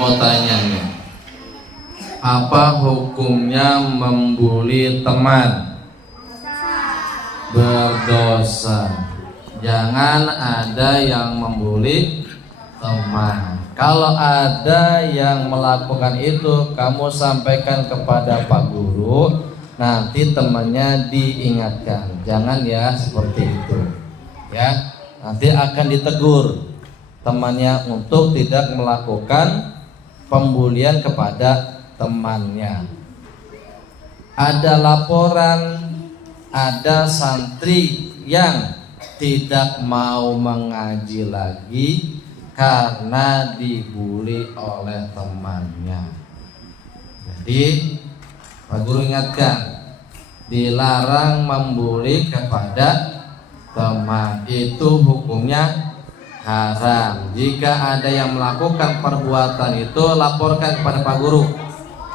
mau tanya nih, apa hukumnya membuli teman? Berdosa. Jangan ada yang membuli teman. Kalau ada yang melakukan itu, kamu sampaikan kepada Pak Guru, nanti temannya diingatkan. Jangan ya seperti itu. Ya, nanti akan ditegur temannya untuk tidak melakukan pembulian kepada temannya. Ada laporan, ada santri yang tidak mau mengaji lagi karena dibuli oleh temannya. Jadi Pak Guru ingatkan, dilarang membuli kepada teman, itu hukumnya haram. Jika ada yang melakukan perbuatan itu, laporkan kepada Pak Guru.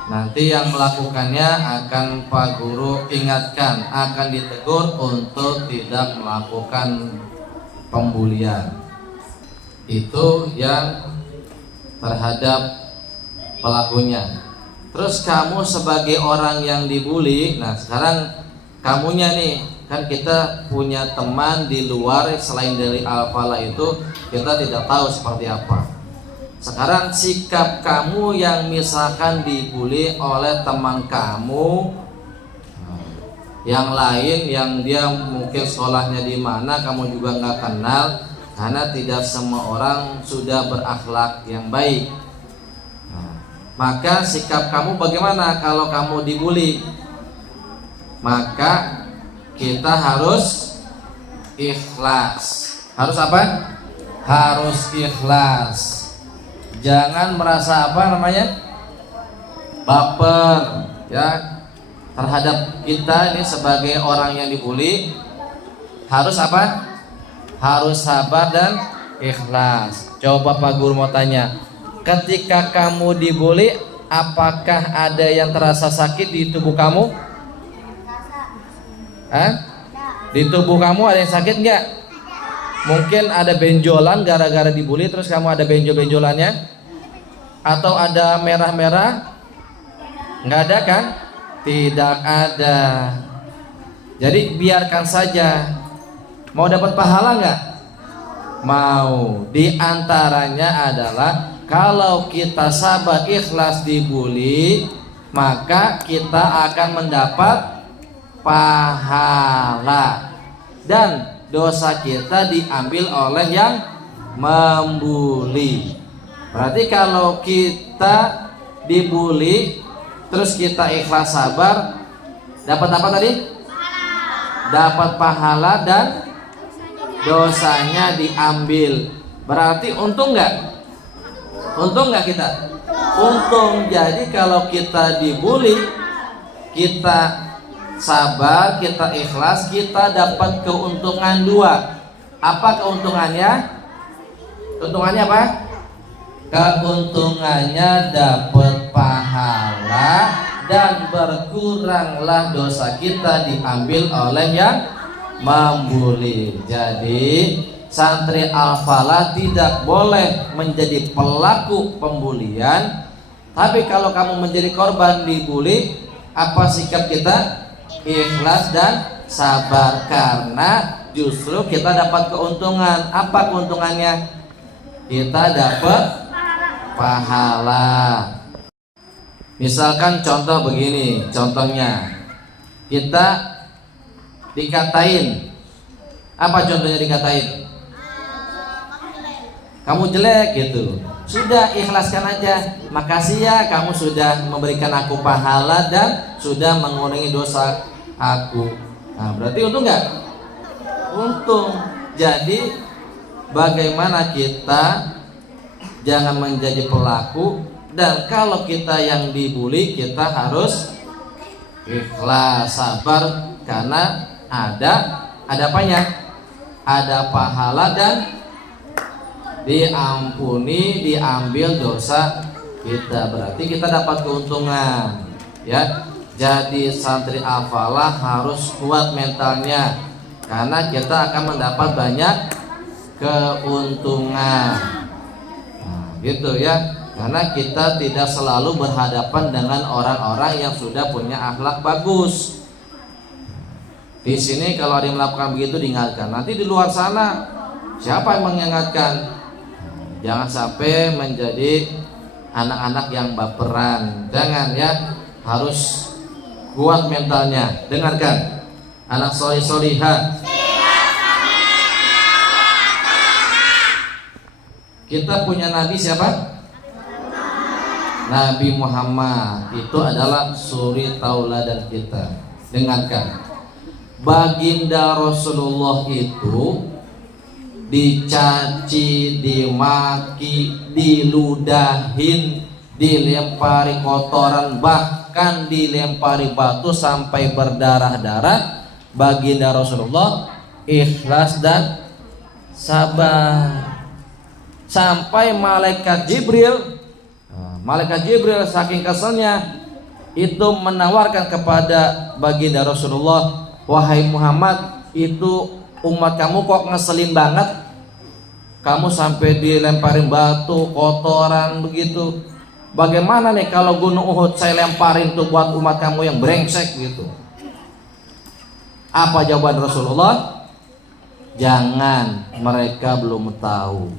Nanti yang melakukannya akan Pak Guru ingatkan, akan ditegur untuk tidak melakukan pembulian. Itu yang terhadap pelakunya. Terus kamu sebagai orang yang dibuli, nah sekarang kamunya nih, kan kita punya teman di luar selain dari Al-Falah itu, kita tidak tahu seperti apa. Sekarang sikap kamu yang misalkan dibuli oleh teman kamu yang lain, yang dia mungkin sekolahnya di mana kamu juga nggak kenal, karena tidak semua orang sudah berakhlak yang baik. Maka sikap kamu bagaimana kalau kamu dibuli? Maka kita harus ikhlas. Harus apa? Harus ikhlas. Jangan merasa apa namanya? Baper ya terhadap kita ini sebagai orang yang dibuli. Harus apa? Harus sabar dan ikhlas. Coba Pak Guru mau tanya, ketika kamu dibuli, apakah ada yang terasa sakit di tubuh kamu? Di tubuh kamu ada yang sakit nggak? Mungkin ada benjolan gara-gara dibuli, terus kamu ada benjol-benjolannya? Atau ada merah-merah? Nggak ada kan? Tidak ada. Jadi biarkan saja. Mau dapat pahala nggak? Mau. Di antaranya adalah kalau kita sabar ikhlas dibuli, maka kita akan mendapat pahala dan dosa kita diambil oleh yang membuli. Berarti kalau kita dibuli terus kita ikhlas sabar, dapat apa tadi? Dapat pahala dan dosanya diambil. Berarti untung nggak? Untung nggak kita? Untung. Jadi kalau kita dibuli, kita sabar, kita ikhlas, kita dapat keuntungan dua. Apa keuntungannya? Keuntungannya apa? Keuntungannya dapat pahala dan berkuranglah dosa kita diambil oleh yang membuli. Jadi santri Al-Falah tidak boleh menjadi pelaku pembulian. Tapi kalau kamu menjadi korban dibuli, apa sikap kita? Ikhlas dan sabar, karena justru kita dapat keuntungan. Apa keuntungannya? Kita dapat pahala. Misalkan contoh begini, contohnya kita dikatain. Apa contohnya dikatain? Kamu jelek gitu. Sudah ikhlaskan aja. Makasih ya kamu sudah memberikan aku pahala dan sudah mengurangi dosa aku. Nah, berarti untung nggak? Untung. Jadi bagaimana kita jangan menjadi pelaku, dan kalau kita yang dibuli kita harus ikhlas, sabar, karena ada apanya? Ada pahala dan diampuni, diambil dosa kita. Berarti kita dapat keuntungan ya. Jadi santri Al-Falah harus kuat mentalnya, karena kita akan mendapat banyak keuntungan. Nah, gitu ya. Karena kita tidak selalu berhadapan dengan orang-orang yang sudah punya akhlak bagus. Di sini kalau ada yang melakukan begitu diingatkan. Nanti di luar sana siapa yang mengingatkan? Jangan sampai menjadi anak-anak yang baperan. Jangan ya, harus kuat mentalnya. Dengarkan, anak solih-solihah. Kita punya nabi siapa? Nabi Muhammad. Itu adalah suri tauladan kita. Dengarkan, baginda Rasulullah itu dicaci, dimaki, diludahin, dilempari kotoran, bahkan dilempari batu sampai berdarah-darah. Baginda Rasulullah ikhlas dan sabar. Sampai malaikat Jibril saking keselnya itu menawarkan kepada baginda Rasulullah, wahai Muhammad, itu umat kamu kok ngeselin banget, kamu sampai dilemparin batu, kotoran begitu. Bagaimana nih kalau gunung Uhud saya lemparin tuh buat umat kamu yang brengsek gitu? Apa jawaban Rasulullah? Jangan, mereka belum tahu.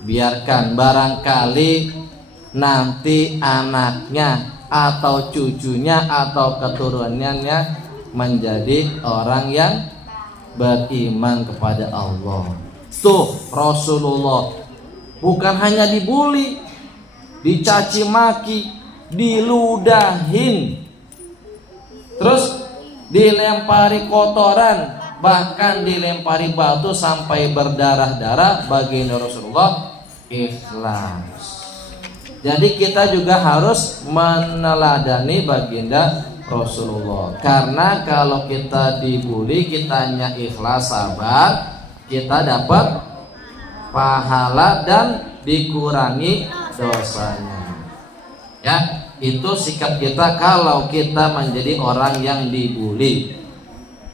Biarkan, barangkali nanti anaknya atau cucunya atau keturunannya menjadi orang yang beriman kepada Allah. Tuh Rasulullah bukan hanya dibully, dicaci maki, diludahin, terus dilempari kotoran, bahkan dilempari batu sampai berdarah-darah. Baginda Rasulullah ikhlas. Jadi kita juga harus meneladani baginda Rasulullah. Karena kalau kita dibully, kitanya ikhlas sabar, kita dapat pahala dan dikurangi dosanya. Ya, itu sikap kita kalau kita menjadi orang yang dibully.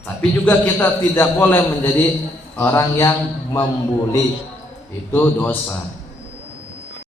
Tapi juga kita tidak boleh menjadi orang yang membuli. Itu dosa.